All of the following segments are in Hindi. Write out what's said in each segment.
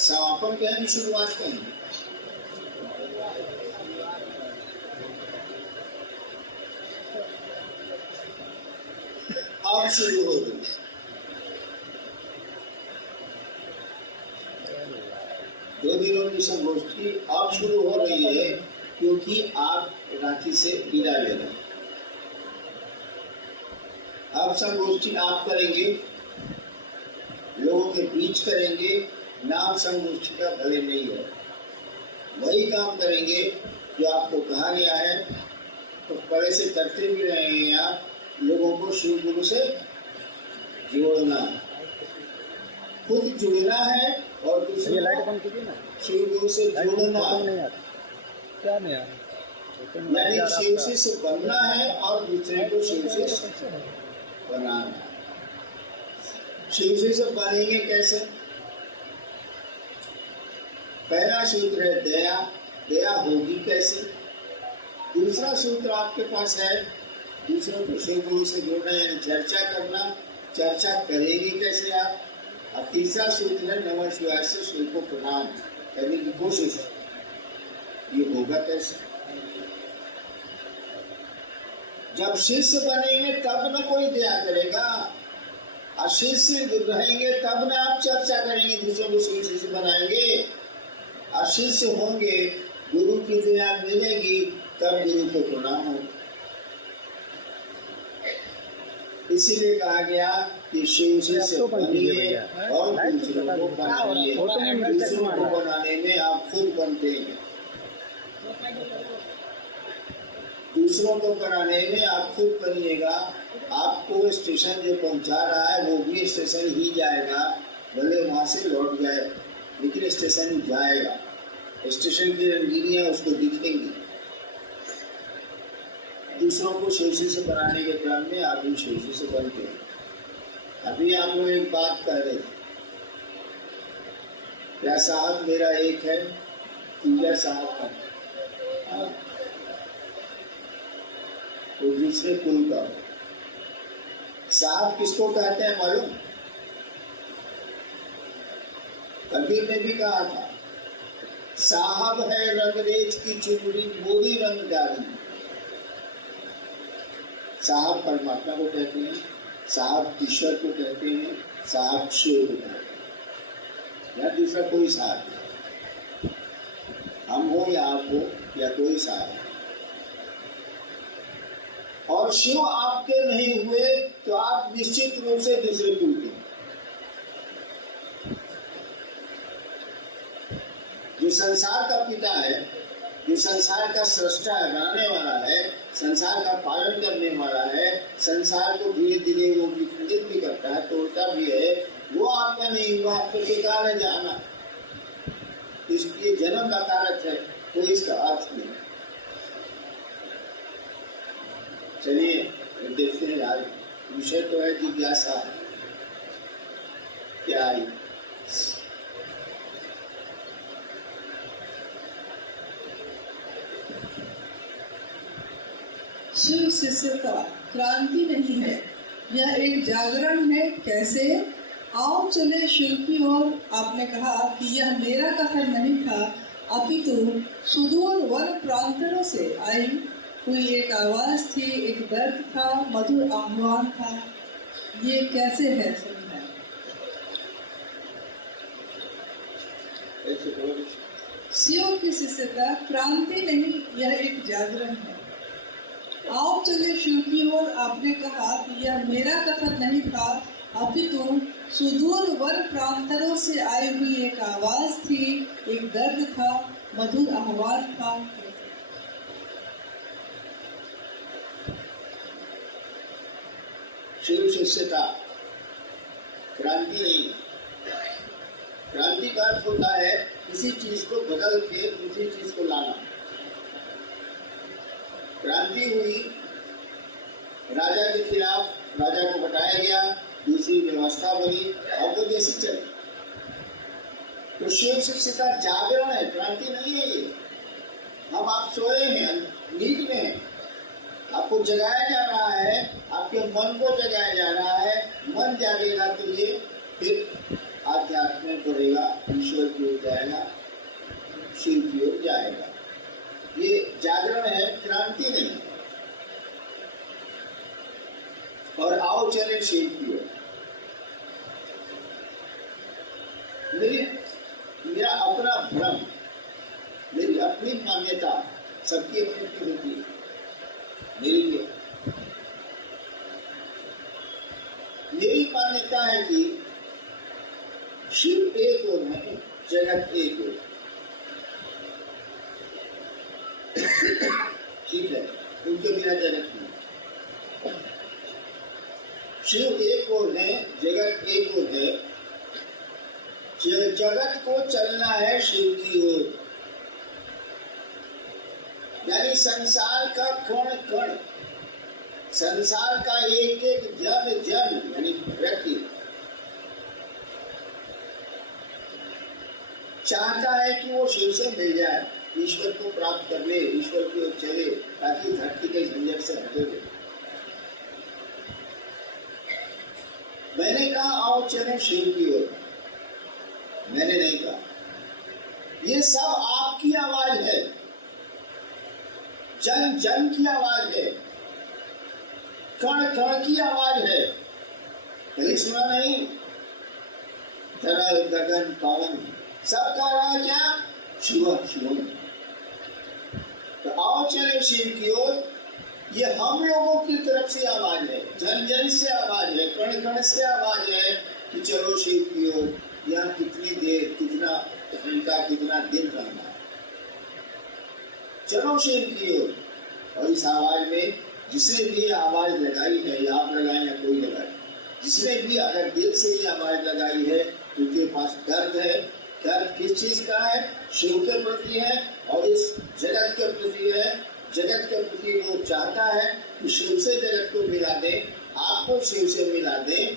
समापन कहें कि शुरुआत कहें? अब शुरू हो गई। दो दिनों की संगोष्ठी अब शुरू हो रही है क्योंकि आप रांची से विदा ले रहे हैं। अब संगोष्ठी आप करेंगे, लोगों के बीच करेंगे, नाम संगोष्ठी का भले नहीं है, वही काम करेंगे जो आपको कहा गया है। तो पहले से करते भी रहे हैं आप, लोगों को शिव गुरु से जोड़ना, खुद जुड़ना है और दूसरे शिव गुरु से जोड़ना, क्या नहीं यानी शिव से बनना है और दूसरे को शिव से बनाना। शिव से बनेंगे कैसे? पहला सूत्र है दया, दया होगी कैसे? दूसरा सूत्र आपके पास है दूसरों को शिव गुरु से जोड़ना यानी चर्चा करना, चर्चा करेंगे कैसे आप? और तीसरा सूत्र है नमः शिवाय से शिव को प्रणाम करने की कोशिश, ये होगा कैसे? जब शिष्य बनेंगे तब न कोई दया करेगा, और शिष्य रहेंगे तब न आप चर्चा करेंगे, दूसरों को शिष्य बनाएंगे। और शिष्य होंगे, गुरु की दया मिलेगी, तब गुरु को प्रणाम होगा। इसीलिए कहा गया कि शिव से बनिए और दूसरों को बनाइए। दूसरों को बनाने में आप खुद बनते हैं, दूसरों को कराने में आप खुद बनिएगा। आपको स्टेशन जो पहुंचा रहा है वो भी स्टेशन ही जाएगा, भले वहां से लौट जाए, लेकिन स्टेशन ही जाएगा। स्टेशन की रंगीनियां उसको दिखेंगी। दूसरों को शिवजी से बनाने के क्रम में आप भी शिवजी से बनते हैं। अभी आप लोग एक बात कह रहे थे, क्या साहब मेरा एक है, पूजा साहब का, तो दूसरे कुल का। साहब किसको कहते हैं मालूम? कबीर ने भी कहा था, साहब है रंगरेज की चुनरी मोरी रंग डाली। साहब परमात्मा को कहते हैं, साहब ईश्वर को कहते हैं, साहब शिव को कहते हैं, या दूसरा कोई साहब नहीं। हम हो या आप हो या कोई साहब। और शिव आपके नहीं हुए तो आप निश्चित रूप से दूसरे कुल के। जो संसार का पिता है, जो संसार का सृष्टा है, बनाने वाला है, संसार का पालन करने वाला है, संसार को धीरे धीरे वो विकृत भी करता है, तोड़ता भी है, वो आपका नहीं हुआ, आपके बेकार है जाना। इसलिए जन्म का कारक है, कोई इसका अर्थ नहीं। चलिए देखते हैं यार, विषय तो है जिज्ञासा, क्या आई? शिव शिष्यता क्रांति नहीं है, यह एक जागरण है। कैसे? आओ चले शिव की ओर। आपने कहा कि यह मेरा कथन नहीं था, अपितु सुदूर वन प्रांतरों से आई हुई एक आवाज थी, एक दर्द था, मधुर आह्वान था। ये कैसे है समझाएं? शिव की शिष्यता क्रांति नहीं, यह एक जागरण है। आओ चले शिव की ओर। आपने कहा कि यह मेरा कथन नहीं था, अपितु सुदूर वन प्रांतरों से आई हुई एक आवाज थी, एक दर्द था, मधुर आह्वान था। शिव शिष्यता क्रांति नहीं। क्रांति का अर्थ होता है किसी चीज को बदल के दूसरी चीज को लाना। क्रांति हुई, राजा के खिलाफ राजा को हटाया गया, दूसरी व्यवस्था बनी और वो जैसे चली। तो शिव शिष्यता जागरण है, क्रांति नहीं है ये। हम आप सोए हैं, नींद में हैं, आपको जगाया जा रहा है, आपके मन को जगाया जा रहा है। मन जागेगा तो ये फिर आध्यात्म में बढ़ेगा, ईश्वर की ओर जाएगा, शिव की ओर जाएगा। ये जागरण है, क्रांति नहीं। और आओ चले शिव की ओर। मेरा अपना भ्रम, मेरी अपनी मान्यता, सबकी अपनी अपनी होती है। मेरी मान्यता है कि शिव एक और है, जगत एक और। ठीक है, उनके बिना जगत नहीं। शिव एक और है, जगत एक और है। जगत को चलना है शिव की ओर, यानी संसार का कण कण, संसार का एक एक जन जन यानी व्यक्ति चाहता है कि वो शिव से मिल जाए, ईश्वर को प्राप्त कर ले, ईश्वर की ओर चले, ताकि धरती के झंझट से हटे। मैंने कहा आओ चले शिव की ओर, मैंने नहीं कहा। ये सब आपकी आवाज है, जन जन की आवाज है, कण कण की आवाज है। कहीं सुना नहीं? तरल गगन पवन सब कह रहा है क्या? शिव शिव। तो आओ चले शिव की ओर, ये हम लोगों की तरफ से आवाज है, जन जन से आवाज है, कण कण से आवाज है कि चलो शिव की ओर। यहाँ कितनी देर, कितना घंटा, कितना दिन रहना है, चलो शिव की ओर। और इस आवाज में जिसने भी आवाज लगाई है, या आप लगाए या कोई लगाए, जिसने भी अगर दिल से ये आवाज लगाई है, उनके पास दर्द है। दर्द किस चीज का है? शिव के प्रति है और इस जगत के प्रति है। जगत के प्रति वो चाहता है कि शिव से जगत को मिला दे, आपको शिव से मिला दे,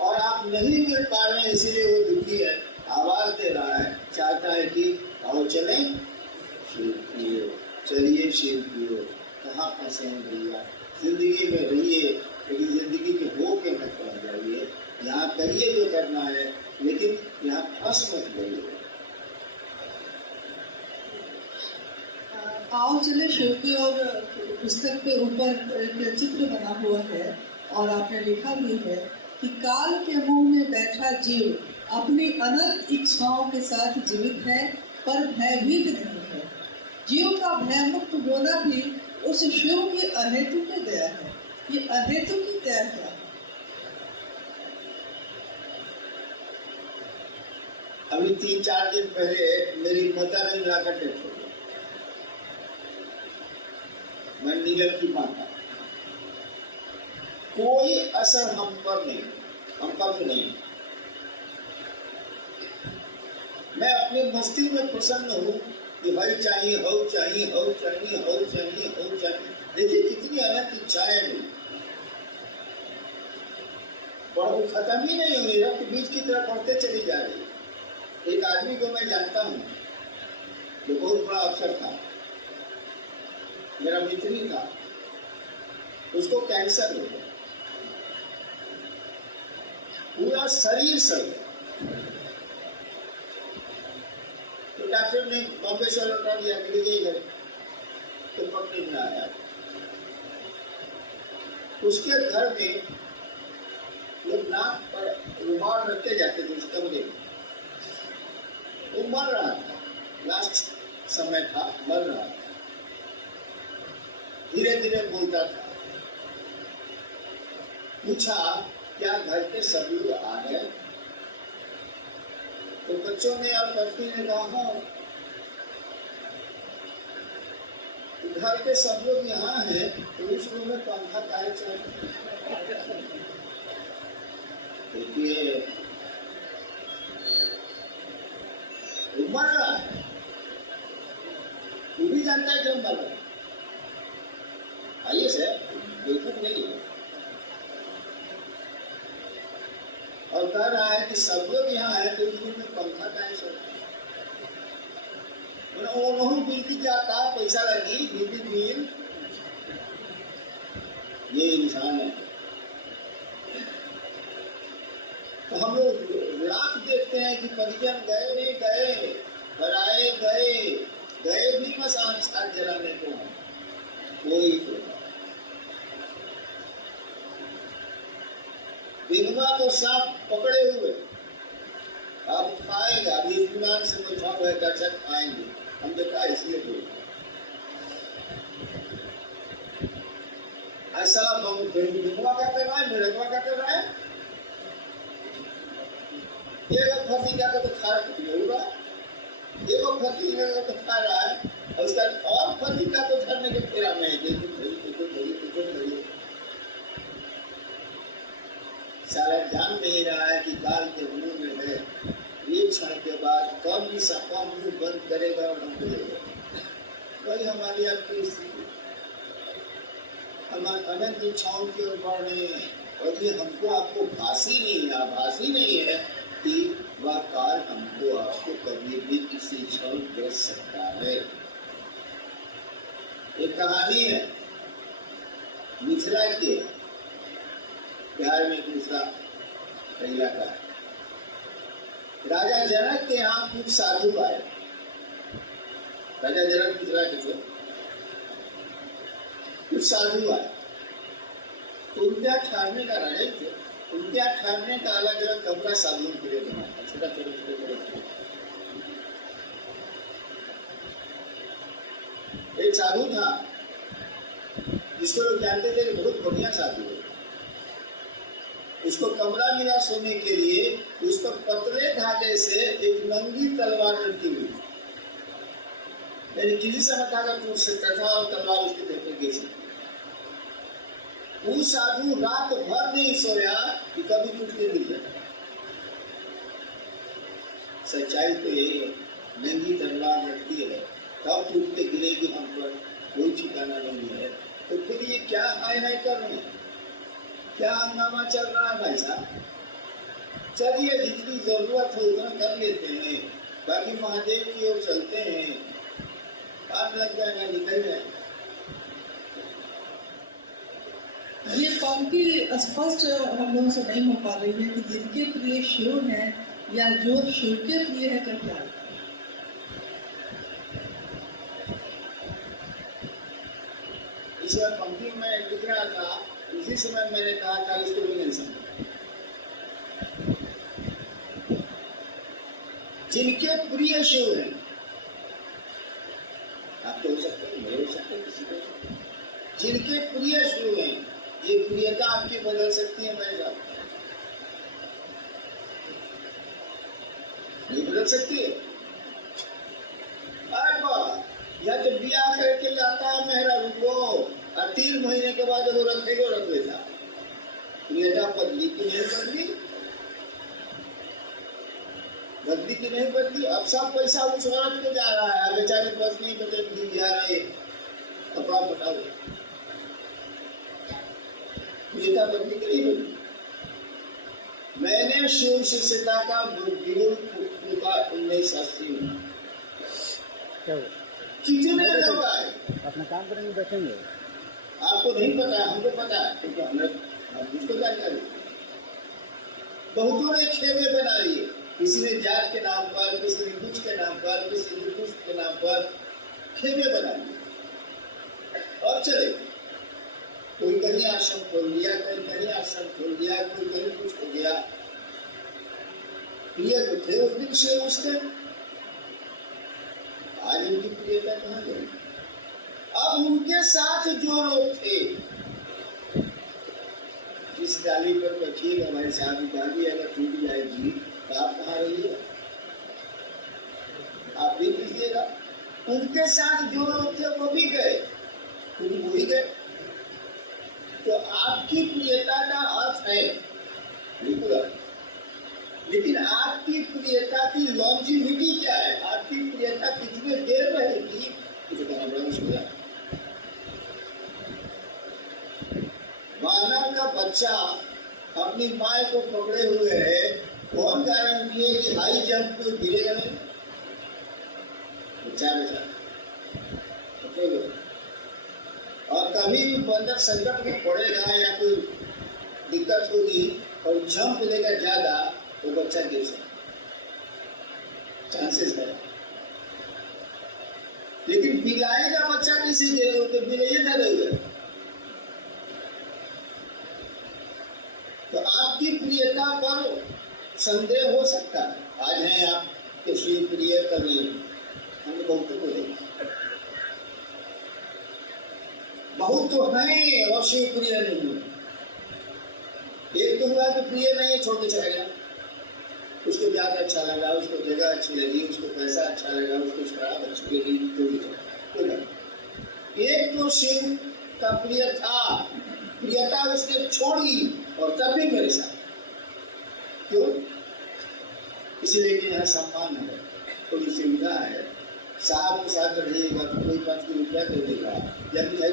और आप नहीं मिल पा रहे हैं, इसीलिए वो दुखी है, आवाज दे रहा है, चाहता है कि आओ चले शिव की ओर, चलिए शिव की ओर। कहाँ फंसे हैं भैया? जिंदगी में रहिए, लेकिन जिंदगी में हो के मत पहुंच जाइए। यहाँ करिए जो करना है, लेकिन यहाँ फंस मत जाइए। आओ चले शिव की ओर पुस्तक के ऊपर एक चित्र बना हुआ है, और आपने लिखा भी है कि काल के मुंह में बैठा जीव अपनी अनंत इच्छाओं के साथ जीवित है, पर भयभीत नहीं है। जीव का भय मुक्त होना भी उस शिव की अहेतु की दया है। ये अहेतु की दया है। अभी 3-4 दिन पहले मेरी माता ने मिलाकर डेथ हो गई। मैं नीलम की माता, कोई असर हम पर नहीं, हम पर तो नहीं। मैं अपनी मस्ती में प्रसन्न हूँ कि भाई चाहिए हो, चाहिए हो, चाहिए हो, चाहिए हो, चाहिए। देखिए कितनी अनंत इच्छाएं हैं, पर वो खत्म ही नहीं हो रही, रक्त बीज की तरह बढ़ते चली जा रही है। एक आदमी को मैं जानता हूँ जो बहुत बड़ा अफसर था, मेरा मित्र ही था, उसको कैंसर हो गया, पूरा शरीर सड़ गया। तो डॉक्टर ने बॉम्बे से लौटा दिया, गई है तो पकड़े में आया। उसके घर में लोग नाक पर रुमाल रखते जाते थे, उस कमरे में। वो मर रहा था, लास्ट समय था, मर रहा था, धीरे धीरे बोलता था। पूछा क्या घर के सब लोग आ गए? तो बच्चों ने और पत्नी ने कहा हाँ, घर के सब लोग यहाँ हैं, तो उस रूम में पंखा काहे चाहिए? देखिए मर रहा है, वो भी जानता है कि मर रहा है। आइए सर, बेवकूफ नहीं है। और कह रहा है कि सब लोग यहाँ है तो उस रूम में पंखा काहे चाहिए? वो बिजली जाता, पैसा लगी, बिजली बिल। ये इंसान है। तो हम लोग लाख देखते हैं कि परिजन गए नहीं गए, पराए गए, गए भी मसान साथ जलाने को कोई तो विधवा तो सांप पकड़े हुए, अब खाएगा अभी ईमान से तो छाप है दर्शक खाएंगे, हम देखा इसलिए बोल ऐसा हम विधवा क्या कर रहा है, मृगवा क्या कर रहा है, एक फंसी का तो खा होगा, एक फंसी का तो खा रहा है और उसका और फंसी का तो धरने के फेरा में देखो सारा जान नहीं रहा है कि काल के मुंह में है, एक क्षण के बाद कौन भी सपा मुंह बंद करेगा और हम बोलेगा वही हमारी आपकी स्थिति, हमारे अनंत इच्छाओं की ओर बढ़ रहे हैं और ये हमको आपको भासी नहीं है कि वह काल हमको आपको कभी भी किसी क्षण बच सकता है। एक कहानी है मिथिला की, बिहार में दूसरा इलाका है। राजा जनक के यहाँ कुछ साधु आए, राजा जनक मिथिला के थे, कुछ साधु आए, उनका ठहरने का राजा थे, उनके ठहरने का अलग अलग कमरा साधुओं के लिए बनाया, छोटा छोटा। एक साधु था जिसको लोग जानते थे कि बहुत बढ़िया साधु है, उसको कमरा मिला सोने के लिए, उस पर पतले धागे से एक नंगी तलवार रखी हुई, यानी किसी समय धागा टूट सकता था और तलवार उसके पेट में गिर सकती। वो साधु रात भर नहीं सोया कि कभी टूट के गिर जाए। सच्चाई तो यही है, नंगी तलवार रखती है तब टूट के गिरेगी हम पर कोई ठिकाना नहीं है। तो फिर ये क्या हाय हाय कर रहे हैं, क्या हंगामा चल रहा है भाई साहब? चलिए जितनी जरूरत हो उतना कर लेते हैं, बाकी महादेव की ओर चलते हैं, काम लग जाएगा, निकल जाएगा। ये पंक्ति स्पष्ट हम लोगों से नहीं हो पा रही है कि जिनके प्रिय शिव है या जो शिव के प्रिय है का क्या? इस बार पंक्ति में लिख रहा था, उसी समय मैंने कहा था इसको भी नहीं समझा। जिनके प्रिय शिव हैं, आप तो हो सकते हैं, मेरे हो सकते हैं, किसी को जिनके प्रिय शिव हैं, ये प्रियता आपकी बदल सकती है भाई साहब, नहीं बदल सकती है। या तो ब्याह करके लाता है मेहरा रुको और 3 महीने के बाद वो रख लेता, प्रियता बदली की नहीं बदली, बदली की नहीं बदली। अब सब पैसा उस औरत को जा रहा है, बेचारे बस नहीं बदल जा रहे, कपड़ा बताओ, प्रियता बदली की नहीं बदली। मैंने शिव शिष्यता का बिल्कुल 1980 में कितने लोग आए, अपना काम करेंगे बैठेंगे, आपको नहीं पता है, हमको पता है, क्योंकि हम जिसको जानकारी, बहुतों ने खेमे बना लिए, किसी ने जात के नाम पर, किसी ने कुछ के नाम पर, किसी ने कुछ के नाम पर खेमे बना लिए और चले। कोई कहीं आश्रम खोल दिया, कोई कहीं आश्रम खोल दिया, कोई कहीं कुछ हो गया। प्रिय तो थे उस दिन से उसके, आज उनकी प्रियता कहाँ गई? अब उनके साथ जो लोग थे, जिस डाली पर बैठिएगा हमारे साथ डाली अगर टूट जाएगी तो आप कहाँ रहिएगा, आप भी कीजिएगा। उनके साथ जो लोग थे वो भी गए, खुद वो ही गए। तो आपकी प्रियता का अर्थ है बिल्कुल, लेकिन आपकी प्रियता की लॉन्जिविटी क्या है, आपकी प्रियता कितनी देर रहेगी, इसे कहना बड़ा मुश्किल है। मानव का बच्चा अपनी माँ को पकड़े हुए है, कौन गारंटी है कि हाई जंप को गिरेगा नहीं? बच्चा और कभी भी बंदर संकट में पड़ेगा या कोई दिक्कत होगी और जंप लेगा ज्यादा तो बच्चा गिर सकता, चांसेस है। लेकिन बिलाई का बच्चा किसी गिरे तो बिलाइए डरेगा। तो आपकी प्रियता पर संदेह हो सकता है। आज हैं आप कि शिव प्रिय कवि, हमने बहुतों को देखा, बहुत तो हैं और शिव प्रिय नहीं है। एक तो हुआ कि प्रिय नहीं है, छोड़ के चला गया, उसको प्यार अच्छा लगा, उसको जगह अच्छी लगी, उसको पैसा अच्छा लगा, उसको शराब अच्छी लगी, कोई नहीं। एक तो शिव का प्रिय था, प्रियता उसने छोड़ी और तब भी मेरे साथ। क्यों? इसीलिए कि यहाँ सम्मान है, थोड़ी सुविधा है, साहब के साथ रहिएगा तो कोई 5 रुपया दे देगा, या मिठाई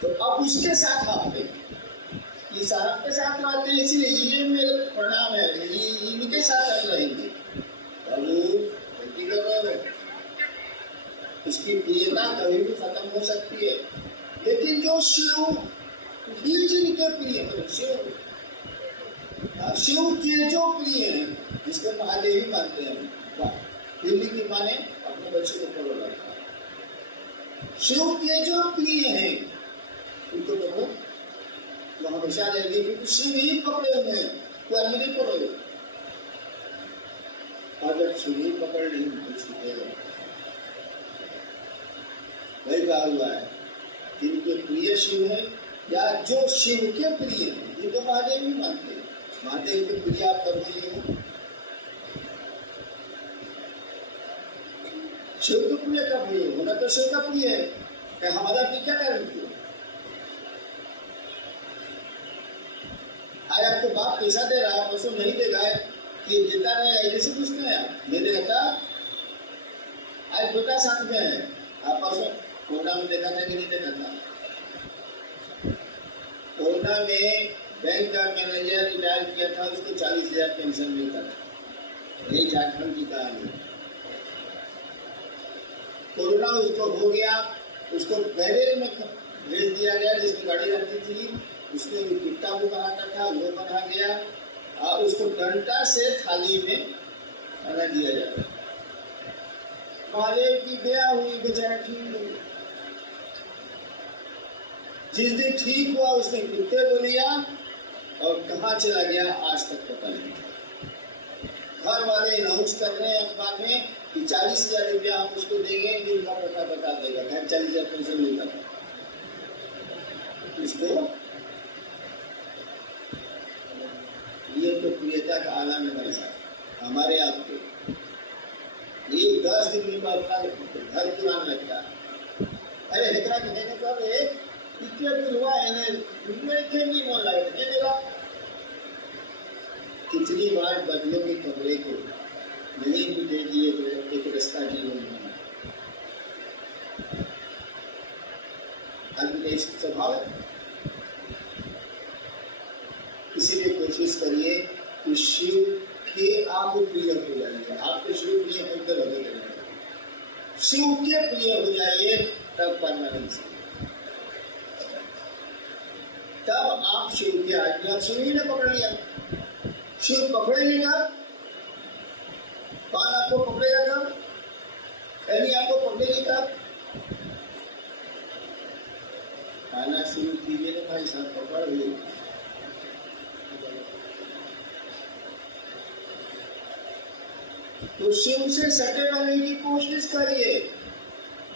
तो अब उसके साथ आप ये साहब के साथ रहते हैं, इसलिए ये मेरे प्रणाम है, ये इनके साथ हम रहेंगे। इसकी प्रियता कभी भी खत्म हो सकती है। लेकिन जो शिव जिनके प्रिय है, शिव के जो प्रिय हैं, जिसको महादेवी मानते हैं, दिल्ली की माने अपने बच्चे को पढ़ो रखा, शिव के जो प्रिय हैं उनको पढ़ो, वो हमेशा रहेगी, क्योंकि शिव ही पकड़े हुए हैं, तो अन्य नहीं पकड़े। और जब शिव ही पकड़ नहीं तो छूटेगा। वही कहा हुआ है, जिनके प्रिय शिव है या जो शिव के प्रिय है, ये तो महादेव ही मानते हैं, महादेव के प्रिय आप कर दीजिए। शिव के प्रिय का प्रिय होना तो शिव का प्रिय है, क्या हमारा प्रिय क्या कारण क्यों? आज आपको बाप पैसा दे रहा है, परसों नहीं देगा, ये देता रहेगा, जैसे कुछ नहीं है, नहीं देगा। आज बेटा साथ में है, आप परसों कोरोना में देखा था कि नहीं देखा था? कोरोना में बैंक का मैनेजर रिटायर किया था, उसको 40,000 पेंशन मिलता था। यही झारखंड की कहानी। कोरोना उसको हो गया, उसको बैरेज में भेज दिया गया, जिसकी गाड़ी रखती थी, उसने कुत्ता भी बनाता था, वो बना गया, और उसको डंडा से थाली में खाना दिया जाता। महादेव की दया हुई, बेचारा ठीक हो गया। जिस दिन ठीक हुआ उसने कुत्ते को लिया और कहाँ चला गया आज तक पता नहीं। घर वाले अनाउंस कर रहे हैं अखबार में कि 40,000 रुपया हम उसको देंगे, उनका पता बता देगा। 40,000 पेंशन मिलता था उसको। ये तो प्रियता का आलम है भाई साहब, हमारे आपके ये 10 दिन में बात घर पुरान लगता है। अरे हेकरा के देने का इतने दिन हुआ है, नहीं मन लगा। कितनी बार बदलोगे कमरे को, नहीं मिलेगी एक रास्ता जीवन में। आज स्वभाव है, इसीलिए कोशिश करिए कि शिव के आप प्रिय हो जाइए। आपके शिव प्रिय होकर रहे करेंगे, शिव के प्रिय हो जाइए, तब परमानेंस, तब आप शिव के आज्ञा। शिव ही ने पकड़ लिया, शिव पकड़ेंगे कब? कान आपको पकड़ेगा कब? खैनी आपको पकड़ेगी कब? खाना शुरू कीजिए ना भाई साहब, पकड़ हुए। तो शिव से सटे रहने की कोशिश करिए।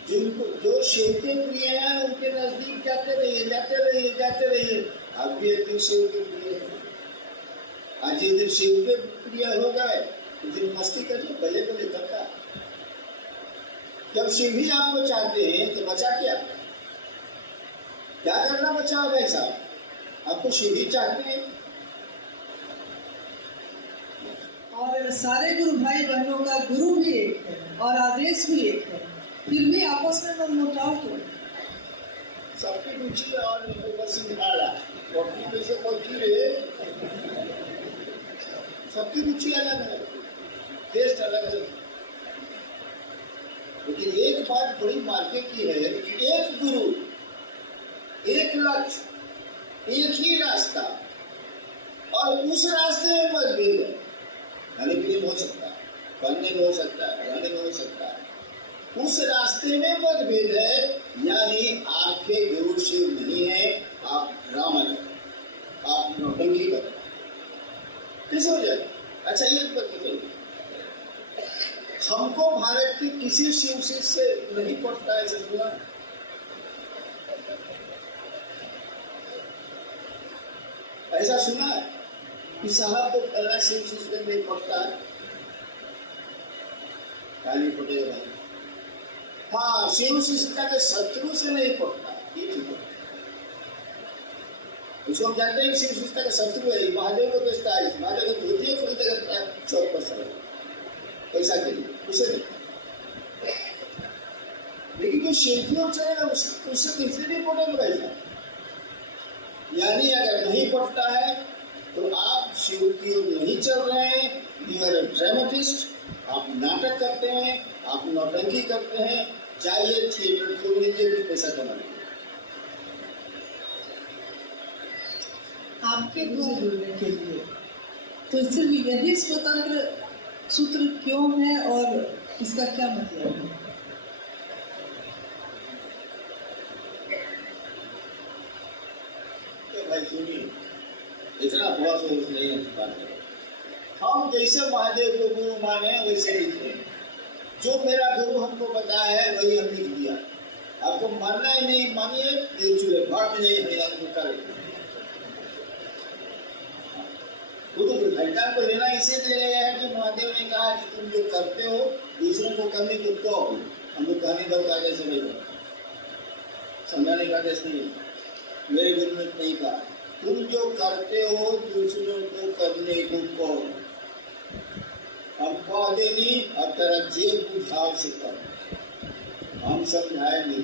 जिनको जो शिव के प्रिय हैं उनके नजदीक जाते रहिए, जाते रहिए, जाते रहिए। आप भी एक दिन शिव के प्रिय हैं। आज जिस दिन शिव के प्रिय हो गए उस दिन मस्ती करिए, भले भले करता। जब शिव ही आपको चाहते हैं तो बचा क्या करना बचा भाई साहब? आपको शिव ही चाहते हैं। और सारे गुरु भाई बहनों का गुरु भी एक है और आदेश भी एक है, फिर भी आपस में मनमुटाव क्यों? सबकी रुचि और सिंघाड़ा पैसे पहुंची रहे, सबकी रुचि अलग है, टेस्ट अलग है। लेकिन एक बात बड़ी मार्के की है कि एक गुरु, एक लक्ष्य, एक ही रास्ता, और उस रास्ते में मतभेद है। खाने पीने में हो सकता है, पढ़ने में हो सकता है, पढ़ाने में हो सकता है, उस रास्ते में मतभेद है। यानी आपके गुरु शिव नहीं है, आप ड्रामा कर, आप नौटंकी कर, कैसे हो जाए? अच्छा ये बताइए, हमको भारत के किसी शिव से नहीं पड़ता है सुना? ऐसा सुना है कि साहब को पहला शिव से नहीं पड़ता है? काली पटेल भाई, हाँ, शिव शिष्टता के शत्रु से नहीं पड़ता, ये ठीक है। उसको हम जानते हैं शिव शिष्टता का शत्रु है, महादेव को बेचता है, महादेव को धोती खोलते करता है चौक पर सर पैसा के लिए, उसे नहीं। लेकिन जो शिल्पियों चलेगा उससे किसी नहीं पड़ेगा पैसा। यानी अगर नहीं पड़ता है तो आप शिव की ओर नहीं चल रहे हैं, यू आर ए ड्रामेटिस्ट, आप नाटक करते हैं, आप नौटंकी करते हैं। जाइए थिएटर खोल लीजिए, कुछ पैसा कमा लीजिए। आपके द्वारा जुड़ने के लिए तो सिर्फ यही स्वतंत्र सूत्र क्यों है और इसका क्या मतलब है? तो भाई सुनिए, इतना बहुत नहीं है। हम जैसे महादेव को गुरु माने वैसे लिखे, जो मेरा गुरु हमको बताया है वही हम लिख दिया। आपको मानना ही नहीं, मानिए, देखिए भाग नहीं है, आपको करे गुरु को घंटा को लेना इसे दे रहे हैं कि महादेव ने कहा कि तुम जो करते हो दूसरों को करने को तो हमको कहने का आदेश नहीं हो, समझाने का आदेश नहीं। मेरे गुरु ने नहीं कहा तुम जो करते हो दूसरों को करने को कहो, हम कह देनी अब तेरा जेब भाव से कर, हम समझाए नहीं।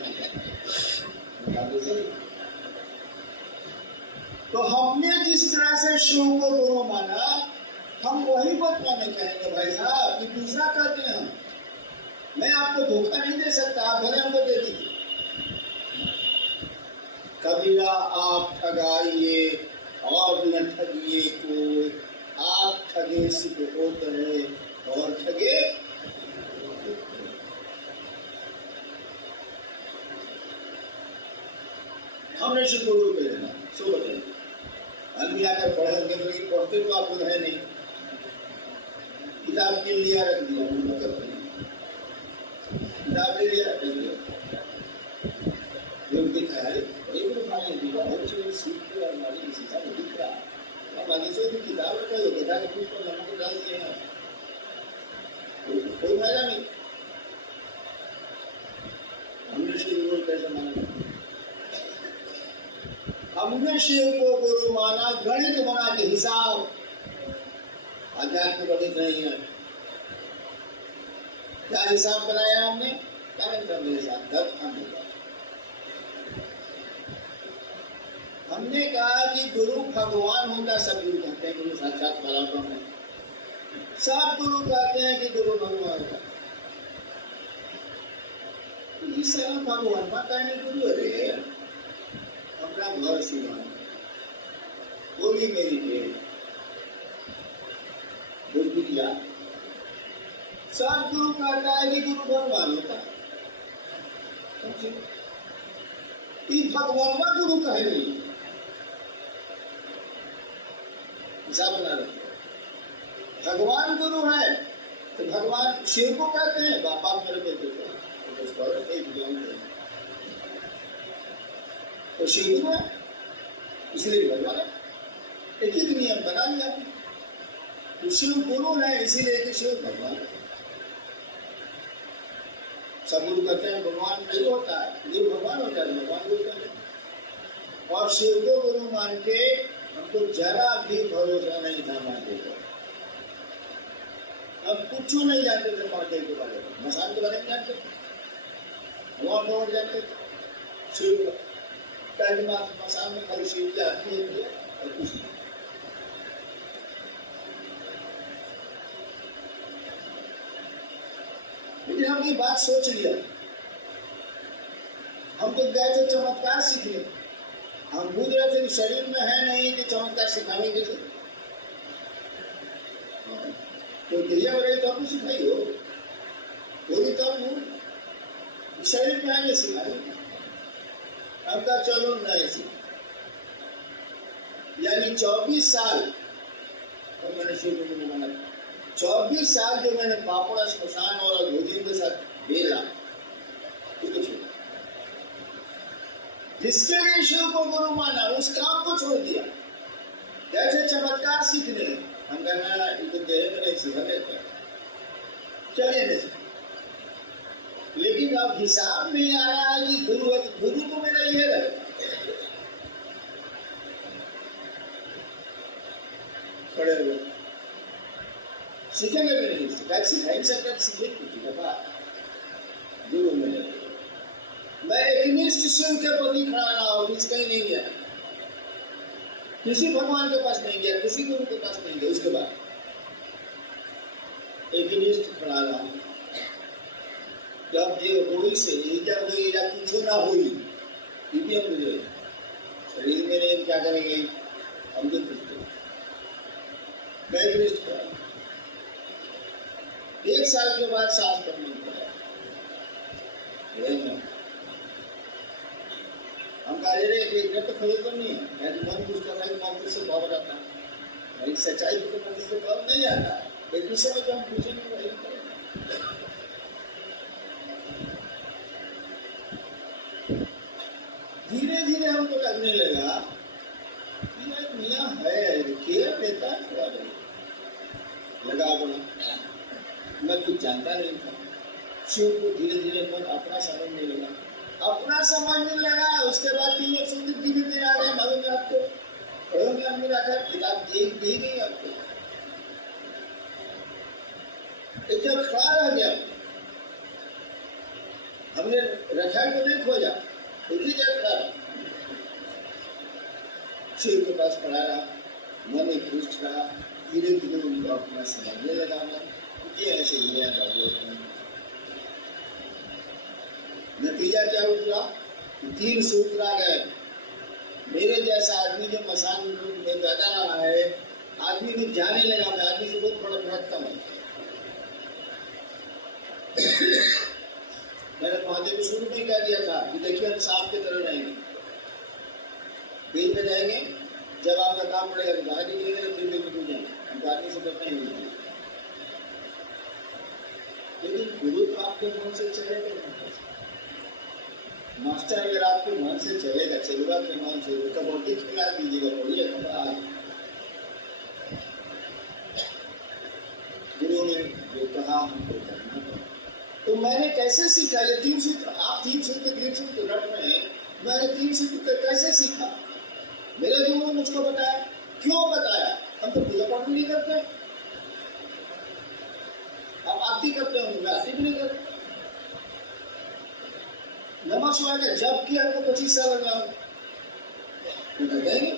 तो हमने जिस तरह से शिव को गुरु माना, हम वही बात माने कहेंगे भाई साहब कि दूसरा करते हैं हम। मैं आपको धोखा नहीं दे सकता, आप भले हमको दे दीजिए। कबीरा आप ठगाइए और न ठगिए कोई, आप ठगे सिद्ध होते हैं और ठगे। हमने शिव को गुरु कर देना, सो बताइए। अभी आकर पढ़े पढ़ते तो आप लोग है नहीं, किताब के लिया रख दिया, किताब ले लिया रख दिया, योग दिखा है बहुत सीख के और हमारी शिक्षा में दिख रहा है। अब आगे से किताब रखा है, गधा के कुछ पर नमक डाल दिए हैं, कोई फायदा नहीं। हमने शिव को कैसे माना? हमने शिव को गुरु माना गणित बना के हिसाब, आध्यात्म गणित नहीं है। क्या हिसाब बनाया हमने? हमने कहा कि गुरु भगवान होता, सब गुरु कहते हैं गुरु साक्षात परमात्मा है, सब गुरु कहते हैं कि गुरु भगवान होता। इस समय भगवान माता ने गुरु अरे अपना घर सिवा बोली मेरी बेट बुद्धिया, सब गुरु कहता है कि गुरु भगवान होता है। भगवान का गुरु कहे नहीं, हिसाब बना रहे। भगवान गुरु है तो भगवान शिव को कहते हैं बापा मेरे बेटे को, तो शिव है इसलिए भगवान। एक ही नियम बना लिया, तो शिव गुरु है इसीलिए कि शिव भगवान है। सब गुरु कहते हैं भगवान नहीं होता है, ये भगवान होता है, भगवान गुरु कहते हैं। और शिव को गुरु मान के हमको जरा भी भरोसा नहीं था महादेव को। अब कुछ नहीं जानते थे महादेव के बारे में, मसान के बारे में जानते थे, भगवान को जानते थे, शिव पहली बात मसान में खाली शिव की आरती होती है और कुछ नहीं। लेकिन हम ये बात सोच लिया, हम तो गए थे चमत्कार सीखने, हम पूछ रहे थे कि शरीर में है नहीं कि चमत्कार सिखाने के लिए, तो क्रिया हो रही तो आपको सिखाई होगी तो आपको शरीर में आगे सिखाई। हम कहा चलो नहीं सीखा, यानी 24 साल और मैंने शुरू में माना 24 साल जो मैंने पापड़ा स्मशान और भोजन के साथ बेला, जिसके लिए शिव को गुरु माना उस काम को छोड़ दिया। जैसे चमत्कार सीखने हम कहना इनको देह में सीखा लेते हैं, चलिए नहीं सीखा, लेकिन अब हिसाब नहीं आ रहा है कि गुरु है, गुरु तो मेरा ये है। पड़े हुए सीखेंगे भी नहीं, सिखाई सकता सीखे कुछ दफा गुरु मिले। मैं एकनिष्ठ शिव के प्रति खड़ा रहा हूं, कहीं नहीं गया, किसी भगवान के पास नहीं गया, किसी गुरु के पास नहीं गया। उसके बाद एकनिष्ठ खड़ा रहा, जब ये हुई से जब हुई या कुछ ना हुई, मुझे शरीर में नहीं क्या करेंगे हम तो पूछते। मैं एकनिष्ठ खड़ा, 1 साल के बाद सांस पर नहीं पड़ा, हम कह रहे हैं तो खड़े तो नहीं है, मैं तो मन पूछता था कि मन से भाव रहता है, मेरी सच्चाई को तो मन से भाव नहीं आता, एक दूसरे में जो हम पूछेंगे वही करेंगे। धीरे धीरे हमको लगने लगा कि यार मियाँ है, केयर देता है, थोड़ा लगा बोला। मैं कुछ जानता नहीं था, शिव को धीरे धीरे मन अपना समझने लगा, अपना समझने लगा। उसके बाद 3 वर्ष धीरे धीरे आ गए, मालूम है आपको, पढ़ोगे हमने रखा किताब दी गई आपको, एक जब खड़ा रह गया, हमने रखा तो नहीं खोजा, उसी जगह खड़ा शिव के पास खड़ा रहा, मन एक दुष्ट रहा, धीरे धीरे उनको अपना समझने लगा। ये ऐसे ही है, नतीजा क्या उतरा? 3 सूत्र आ गए। मेरे जैसा आदमी जो मसान में पैदा रहा है, आदमी में जाने लगा, मैं आदमी से बहुत बड़ा भटकम है। मैंने महादेव को शुरू में कह दिया था कि देखिए हम सांप की तरह रहेंगे, बिल में जाएंगे, जब आपका काम पड़ेगा तो बाहर निकलेंगे, तो फिर बिल में जाएंगे, हम आदमी से बचना ही नहीं। लेकिन गुरु तो आपके मन से चलेगा, मास्टर अगर आपके मन से चलेगा, चलेगा के मन से, कबड्डी खिला दीजिएगा, बढ़िया खबर। गुरु ने जो कहा हमको करना था। तो मैंने कैसे सीखा ये 3 सूत्र? आप 3 सूत्र 3 सूत्र रट रहे हैं, मैंने 3 सूत्र कैसे सीखा? मेरे गुरु ने मुझको बताया। क्यों बताया? हम तो पूजा पाठ नहीं करते, आप आरती करते होंगे, मैं आरती भी नहीं करता। नमः शिवाय का जब किया तो 25 साल लगा, बताएंगे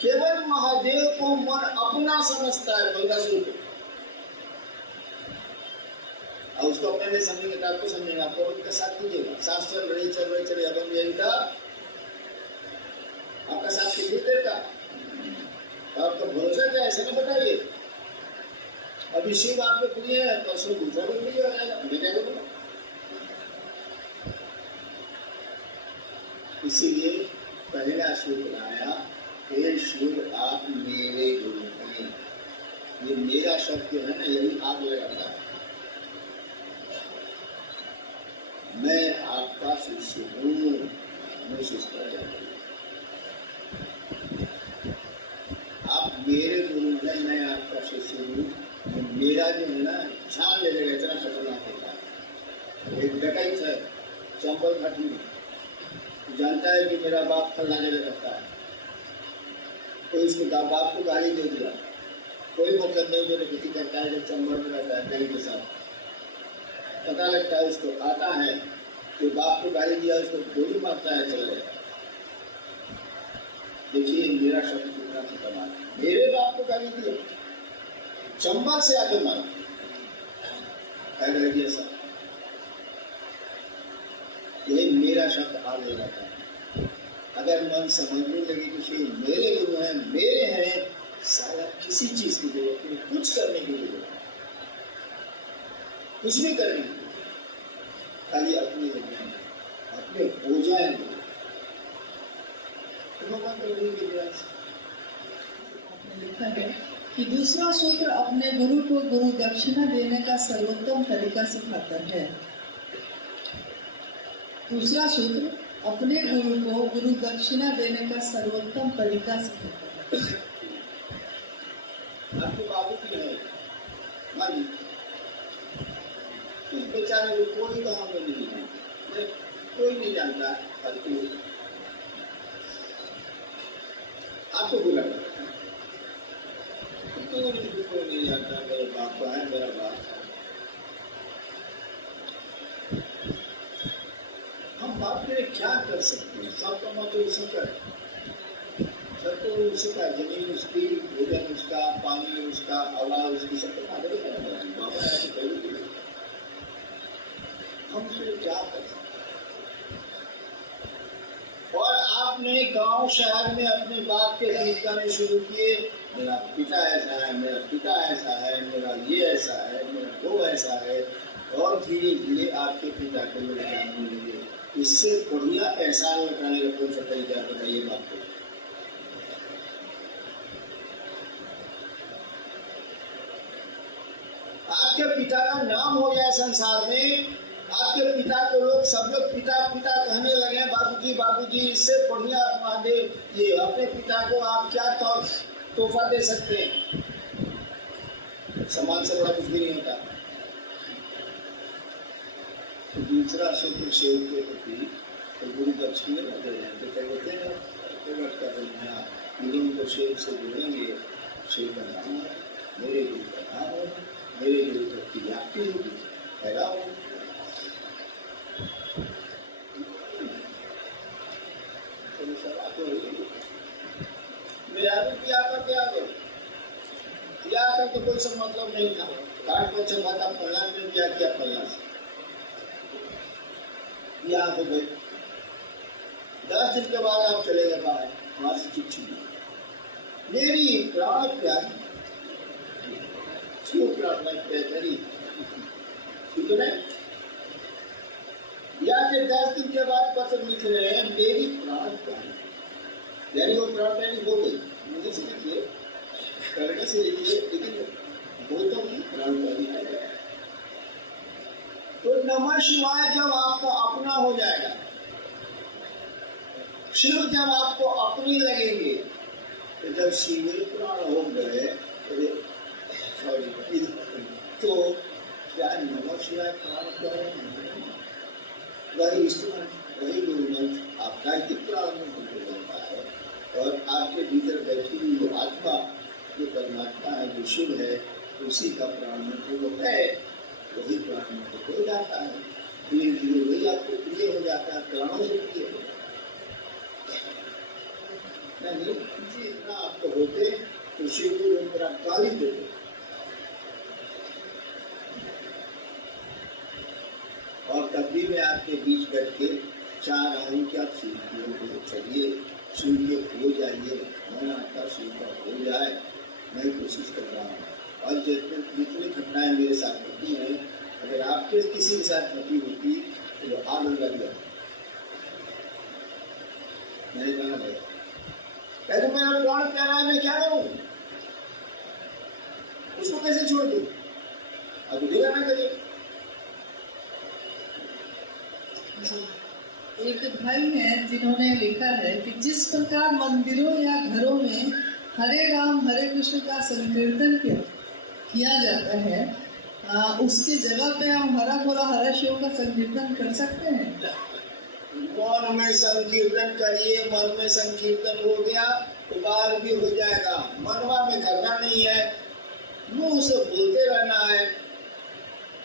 केवल महादेव को मन अपना समझता है, बंदा सूत्र, और उसको अपने नहीं समझेंगे तो आपको समझेंगे, आपको उनके साथ कीजिएगा। सांस चल रही अब यही था, आपका साथ कितनी देर का, आपका भरोसा क्या है, ऐसे ना बताइए। अभी शिव आपके प्रिय है तो उसमें दूसरा भी प्रिय हो जाएगा, मैं क्या करूँगा? इसीलिए पहला सूत्र आया, हे शिव आप मेरे गुरु हैं। ये मेरा शब्द है ना, यही आग लगाता है। मैं आपका शिष्य हूँ, मैं शिष्य जाता हूँ। आप मेरे गुरु हैं, मैं आपका शिष्य हूँ। मेरा जो है ना, छान ले लेगा, इतना खतरनाक होता है। एक डकैत है चंबल घाटी में, जानता है कि मेरा बाप फलना जगह रहता है, तो उसको बाप को गाली दे दिया, कोई मतलब नहीं, जो खेती करता है, जब चंबल में रहता है कहीं के साथ, पता लगता है उसको, आता है कि बाप को गाली दिया, उसको गोली मारता है, चल जाता है। देखिए मेरा शब्द कितना खतरनाक है, मेरे बाप को गाली दिया, चंबल से आके मारा, ऐसा यही मेरा शब्द आ जाता है। अगर मन समझने लगे कि शिव मेरे गुरु हैं, मेरे हैं, सारा किसी चीज की जरूरत नहीं, कुछ करने की जरूरत नहीं, कुछ भी करने की, खाली अपने हो जाएंगे तो भगवान प्रभु के प्रयास। आपने लिखा है कि दूसरा सूत्र अपने गुरु को गुरु दक्षिणा देने का सर्वोत्तम तरीका सिखाता है। दूसरा सूत्र अपने गुरु को गुरु दक्षिणा देने का सर्वोत्तम तरीका सिखाता है। आपके बाबू की है मानी, इस बेचारे को कोई गाँव में नहीं जानता, कोई नहीं जानता, आपको बुरा लगता है, कोई नहीं जानता मेरे बाप का है, मेरा बाप है। हम बाप के लिए क्या कर सकते हैं? सबका मत उसी का, सबको उसी का, जमीन उसकी, भोजन उसका, पानी उसका, हवा उसकी, सबको नागरिक है। बाबा ऐसे करेंगे, हम उसको क्या कर सकते? और आपने गांव शहर में अपने बाप के गीत गाने शुरू किए, मेरा पिता ऐसा है, मेरा पिता ऐसा है, मेरा ये ऐसा है, मेरा वो ऐसा है, और धीरे धीरे आपके पिता को लोग जानने लगे। इससे बढ़िया एहसान लौटाने का कौन सा तरीका बताइए बाप को? आपके पिता का नाम हो जाए संसार में, आपके पिता को लोग सब लोग पिता पिता कहने लगे, बाबूजी बाबूजी, इससे बढ़िया महादेव ये अपने पिता को आप क्या तोहफा दे सकते हैं? समाज से बड़ा कुछ भी नहीं होता। तो दूसरा सूत्र शिव के प्रति तो गुरु दक्षिणा न दे रहे हैं, तो क्या कहते हैं गुरु को शिव से जोड़ेंगे, शिव का नाम है, मेरे गुरु का नाम है, मेरे गुरु तक की व्याप्ति होगी, पैदा होगी। मेरा भी पिया कर क्या करो, पिया कर तो कोई सब मतलब नहीं था, काट को चल था प्रयास में किया क्या प्रयास यहाँ हो गए। 10 दिन के बाद आप चले गए बाहर, वहां से चिट्ठी मेरी प्राण प्यारी, क्यों प्रार्थना प्यारी, ठीक है? या कि 10 दिन के बाद पत्र लिख रहे हैं मेरी प्राण प्यारी, यानी वो प्राण प्यारी हो गई, मुझे से लिखिए, करने से लिखिए, लेकिन वो तो नहीं प्राण प्यारी है। तो नमः शिवाय जब आपका अपना हो जाएगा, शिव जब आपको अपनी लगेंगे, तो जब शिव प्राण हो गए तो क्या नमः शिवाय प्राण क्या है? वही इंस्ट्रूमेंट, वही मूवमेंट आपका ही प्राण में हो जाता है, और आपके भीतर बैठी हुई वो आत्मा जो परमात्मा है, जो शिव है, उसी का प्राण में वो है, वही प्राण में हो जाता है। धीरे धीरे वही आपको प्रिय हो जाता है, प्राणों से प्रिय हो जाता है। नहीं इतना आपको होते तो शिव को गाली देते। और तब भी मैं आपके बीच बैठ के चाह रहा हूँ कि आप शिव को चलिए, शिव के हो जाइए, मन आपका शिव का हो जाए, मैं कोशिश कर रहा हूँ। और जितनी घटनाएं मेरे साथ होती हैं, अगर आपके किसी के साथ घटी होती तो वो आग लग गया, मैंने कहा है कहते मेरा प्राण कह रहा है, मैं क्या करूँ, उसको कैसे छोड़ दूँ? अब देगा ना करिए। एक भाई हैं जिन्होंने लिखा है कि जिस प्रकार मंदिरों या घरों में हरे राम हरे कृष्ण का संकीर्तन किया जाता है, उसकी जगह पे हम हरा भरा हरा शिव का संकीर्तन कर सकते हैं। मन में संकीर्तन करिए, मन में संकीर्तन हो गया तो बाहर भी हो जाएगा। मनवा में करना नहीं है, मुंह से बोलते रहना है।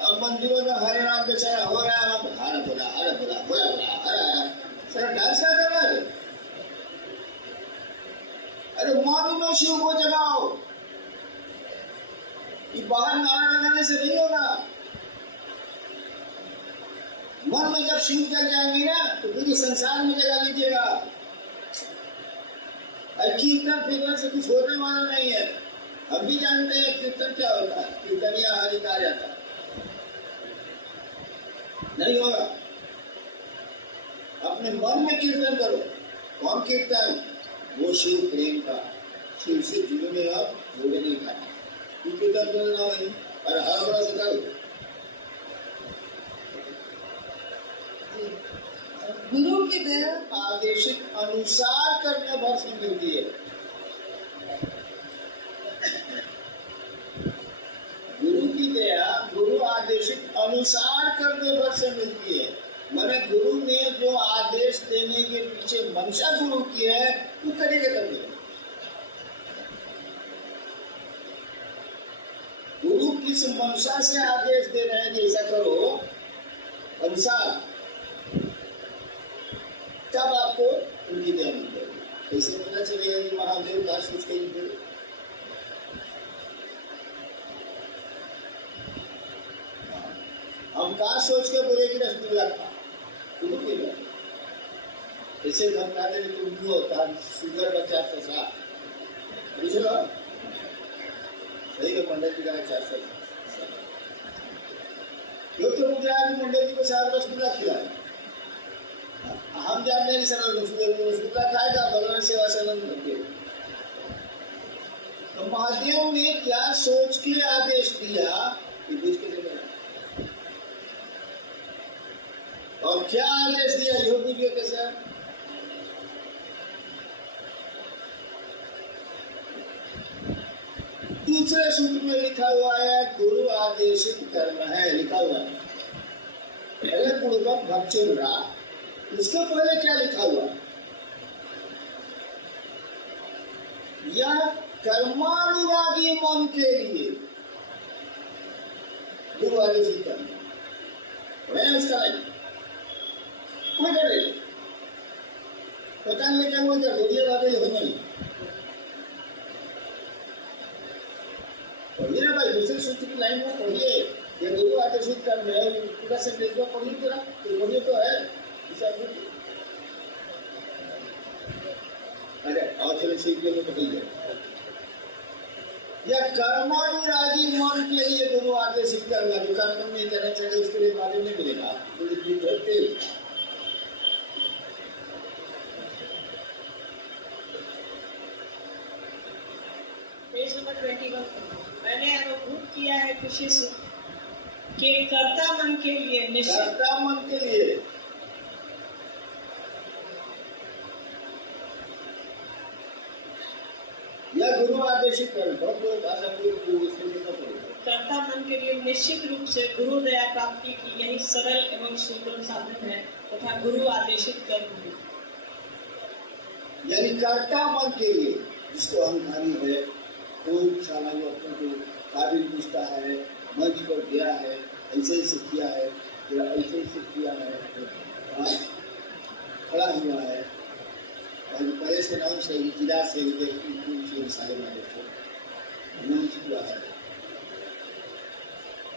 अब मंदिरों में हरे राम बेचारा हो रहा है, वहां पर हरा बोला हरा बोला बोला बोला हरा सर डांस क्या कर रहा है? अरे मन में शिव को जगाओ, ये बाहर नारा लगाने से नहीं होगा। मन में जब शिव जग जाएंगे ना तो पूरे संसार में जगा लीजिएगा। कीर्तन फिरने से कुछ होने वाला नहीं है। हम भी जानते हैं कीर्तन क्या होता है, कीर्तनिया हरि कहा जाता है, नहीं होगा। अपने मन में कीर्तन करो। कौन कीर्तन? वो शिव प्रेम का, शिव से जुड़ने और जोड़ने का कीर्तन करना है। और हर बड़ा से करो। गुरु की दया आदेशित अनुसार करने भर से मिलती है। गुरु की दया गुरु आदेशित अनुसार करने भर से मिलती है। मैंने गुरु ने जो आदेश देने के पीछे मंशा गुरु की है वो करेगा करने। गुरु किस मंशा से आदेश दे रहे हैं कि ऐसा करो अनुसार, तब आपको उनकी दया मिल जाएगी। ऐसे पता चलेगा कि महादेव का सोच के ही। हम कहा सोच के बोले कि रसगुल्ला खा, तुम ऐसे हम कहते हैं तुम क्यों होता शुगर बच्चा फंसा बुझ लो सही है। पंडित जी का 400 क्यों तो मुझे आज पंडित जी को साहब रसगुल्ला खिलाए। हम जानते हैं कि सर रसगुल्ला खाएगा भगवान सेवा सदन करके। तो महादेव ने क्या सोच के आदेश दिया कि बुझ के और क्या आदेश दिया यो बुझिए कैसे। दूसरे सूत्र में लिखा हुआ है गुरु आदेशित कर्म है, लिखा हुआ है। पहले पूर्वक भक्षुरा, उसके पहले क्या लिखा हुआ? यह कर्मानुरागी मन के लिए गुरु आदेशित कर्म है। उसका नहीं कोई कर ले पता नहीं क्या वो कर दे बातें हो नहीं। पढ़िए ना भाई, दूसरे सूत्र की लाइन में पढ़िए। ये गुरु आदेशित कर्म है, पूरा सेंटेंस में पढ़िए पूरा, तो पढ़िए तो है। अरे और चलो सीख ले तो ठीक है। यह कर्मानुरागी मन के लिए गुरु आदेशित कर्म है। जो कर्म नहीं करना चाहिए उसके लिए बातें नहीं मिलेगा। Page number 21। मैंने अनुभूत किया है खुशी से कि कर्ता मन के लिए निश्चित, कर्ता मन के लिए यह गुरु आदेशित कर्म कर्ता मन के लिए निश्चित रूप से गुरु दया प्राप्ति की यही सरल एवं सुगम साधन है तथा गुरु आदेशित कर्म है। यानी कर्ता मन के लिए जिसको अहंकारी है, कोई साला जो अपने को काबिल पूछता है, मंच पर गया है, ऐसे ऐसे किया है या ऐसे ऐसे किया है, खड़ा हुआ है और पहले से नाम से जिला से सारे मारे हुआ है।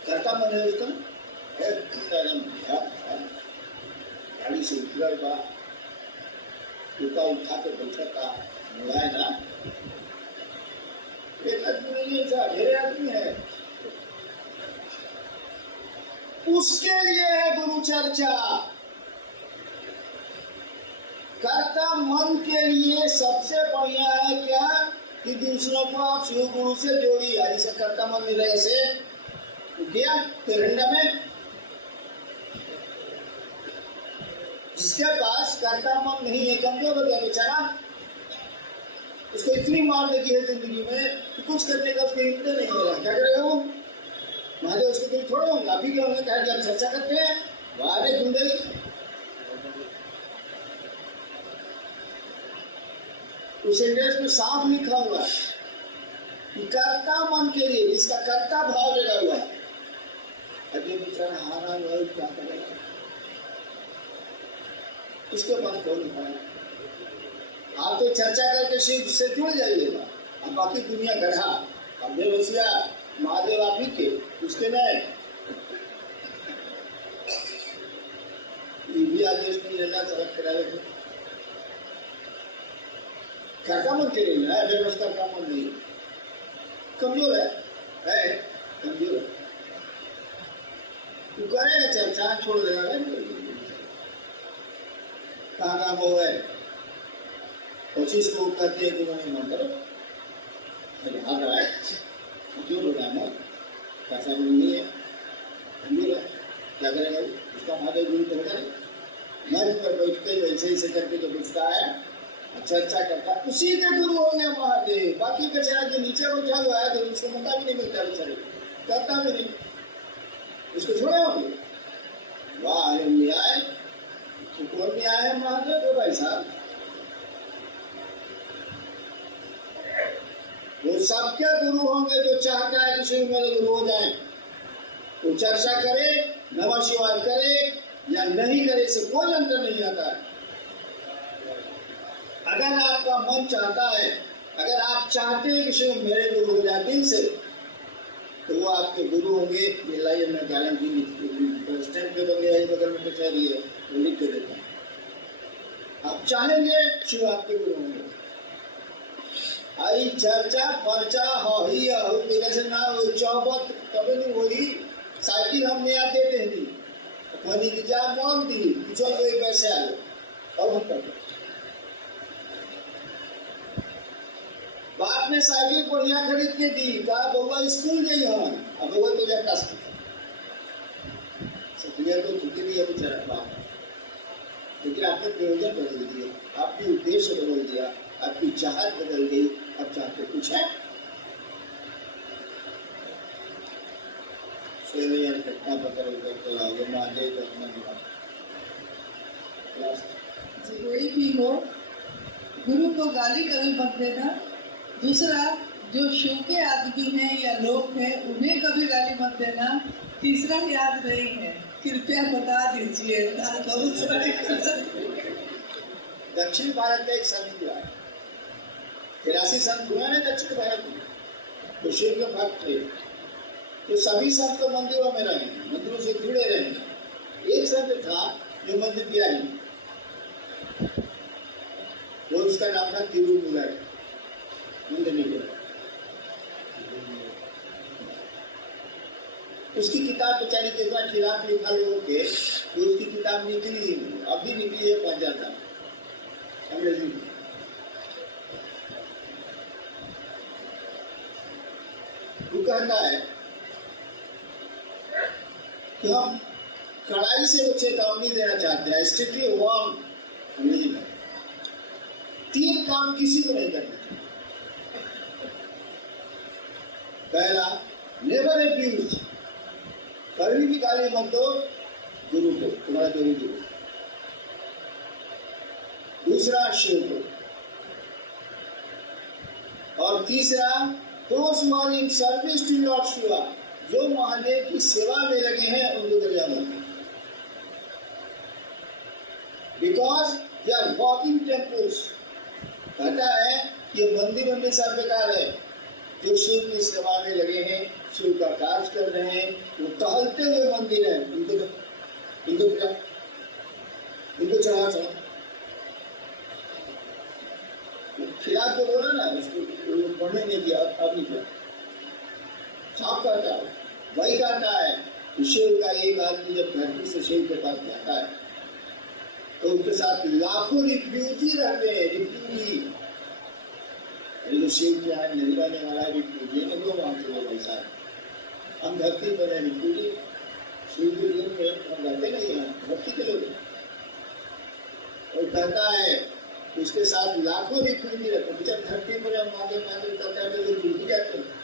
कर्ता मन है उसका गाड़ी से उतरेगा, टूटा उठा के बैठा था, मुड़ाएगा। एक आदमी नहीं था, ढेरे आदमी है। उसके लिए है गुरु चर्चा। कर्ता मन के लिए सबसे बढ़िया है क्या कि दूसरों को आप शिव गुरु से जोड़िए। जैसे कर्ता मन मिले से गया तिरंगा में, जिसके पास कर्ता मन नहीं है, कमजोर हो गया बेचारा, उसको इतनी मार लगी है जिंदगी में कि कुछ करने का उसको हिम्मत नहीं हो रहा। क्या करेगा वो? महादेव उसको कोई थोड़ा होंगे, अभी क्या होंगे, कहा जब चर्चा करते हैं वारे गुंडे। उस इंडेक्स में साफ लिखा हुआ है कि कर्ता मन के लिए, इसका कर्ता भाव लगा हुआ है। अभी बेचारा हारा हुआ है, क्या करेगा? उसके पास कौन उठाए? आप तो चर्चा करके शिव से जुड़ जाइएगा, अब बाकी दुनिया गढ़ा, अब बेहोशिया महादेव आप ही के, उसके नहीं। ये भी आदेश नहीं लेना सड़क किनारे पे क्या मन करेगा है व्यवस्था का मन नहीं कमजोर है कमजोर है तू करेगा चर्चा छोड़ देगा कहाँ वो है पच्चीस को कहते हैं कि मैंने मन करो हार रहा है क्यों हो रहा है पैसा नहीं है कमजोर है क्या करेगा उसका फायदा गुरु करता है मंच पर बैठ के ऐसे करके जो पूछता है चर्चा करता उसी के गुरु होंगे महादेव बाकी बेचारा जो नीचे बैठा हुआ है तो उसको मौका भी नहीं मिलता बेचारे करता भी नहीं उसको छोड़े होंगे वाह न्याय कौन न्याय है महादेव तो भाई साहब वो सबके गुरु होंगे जो चाहता है कि शिव मेरे गुरु हो जाए तो चर्चा करे नमः शिवाय करे या नहीं करे इससे कोई अंतर नहीं आता है अगर आपका मन चाहता है अगर आप चाहते हैं कि शिव मेरे गुरु हो जाए दिल से तो वो आपके गुरु होंगे ये लाइए मैं गारंटी स्टैंड पे बगैर यही बगल में कह रही है वो लिख के देता हूँ आप चाहेंगे शिव आपके गुरु होंगे आई चर्चा पर्चा हो ही हो जैसे ना हो चौबत कभी नहीं वही साइकिल हम नया देते नहीं कोई की जा मान दी चल गए पैसे आ गए और हम करते बाप ने साइकिल बढ़िया खरीद के दी कहा बउआ स्कूल गई हम अब बउआ तो जाता सत्या तो छुट्टी नहीं है बेचारा बाप लेकिन आपने प्रयोजन बदल दिया आपकी उद्देश्य बदल दिया आपकी चाहत बदल गई अब चाहते कुछ है घटना पकड़ महादेव कोई भी हो गुरु को गाली कभी मत देना दूसरा जो शिव के आदमी हैं या लोग हैं उन्हें कभी गाली मत देना तीसरा याद नहीं है कृपया बता दीजिए दक्षिण भारत में एक संत हुआ 83 संत हुआ ना दक्षिण भारत में तो शिव के भक्त थे तो सभी संत तो मंदिरों में रहे मंदिरों से जुड़े रहे एक संत था जो मंदिर दिया ही वो उसका नाम था तिरुमूलर मंदिर नहीं गया उसकी किताब बेचारी के साथ खिलाफ लिखा लोगों के तो उसकी किताब निकली ही नहीं अभी निकली है 5000 साल अंग्रेजी में वो कहता है कि हम कड़ाई से वो चेतावनी देना चाहते हैं स्ट्रिक्टली वार्न अंग्रेजी में 3 काम किसी को नहीं करना पहला नेवर एब्यूज कभी भी गाली मत दो गुरु को तुम्हारा जो भी गुरु दूसरा शिव को और तीसरा दोस्त in service to lord Shiva जो महादेव की सेवा में लगे हैं उनको दरिया मत because they are walking temples कहता है कि मंदिर हमेशा बेकार है जो शिव की सेवा में लगे हैं शिव का कार्य कर रहे हैं वो टहलते हुए मंदिर है इनको चढ़ा खिलाफ जो बोला ना उसको पढ़ने नहीं दिया अब नहीं किया साफ करता है वही कहता है कि शिव का एक आदमी जब धरती से शिव के पास जाता है तो उनके साथ लाखों रिफ्यूजी रहते हैं रिफ्यूजी जो शिव के यहाँ नहीं रहने वाला रिफ्यूजी है दो मानते हैं भाई साहब हम धरती पर है रिफ्यूजी शिव के लिए हम रहते नहीं हैं धरती के लोग और कहता है उसके साथ लाखों रिफ्यूजी रहते हैं जब धरती पर हम मांगे करता है तो लोग डूब जाते हैं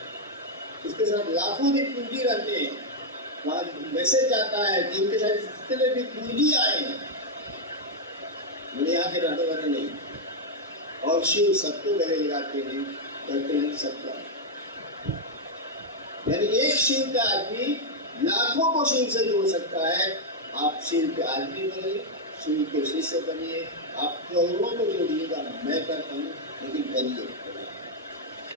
उसके साथ लाखों रिफ्यूजी रहते हैं वहाँ मैसेज जाता है कि उनके साथ जितने रिफ्यूजी आए हैं बोले यहाँ के रहने वाले नहीं और शिव सबको गले लगाते हैं करते हैं सबका यानी एक शिव का आदमी लाखों को शिव से जोड़ सकता है आप शिव के आदमी बनिए शिव के शिष्य बनिए आप करोड़ों को जोड़िएगा मैं करता हूँ लेकिन करिए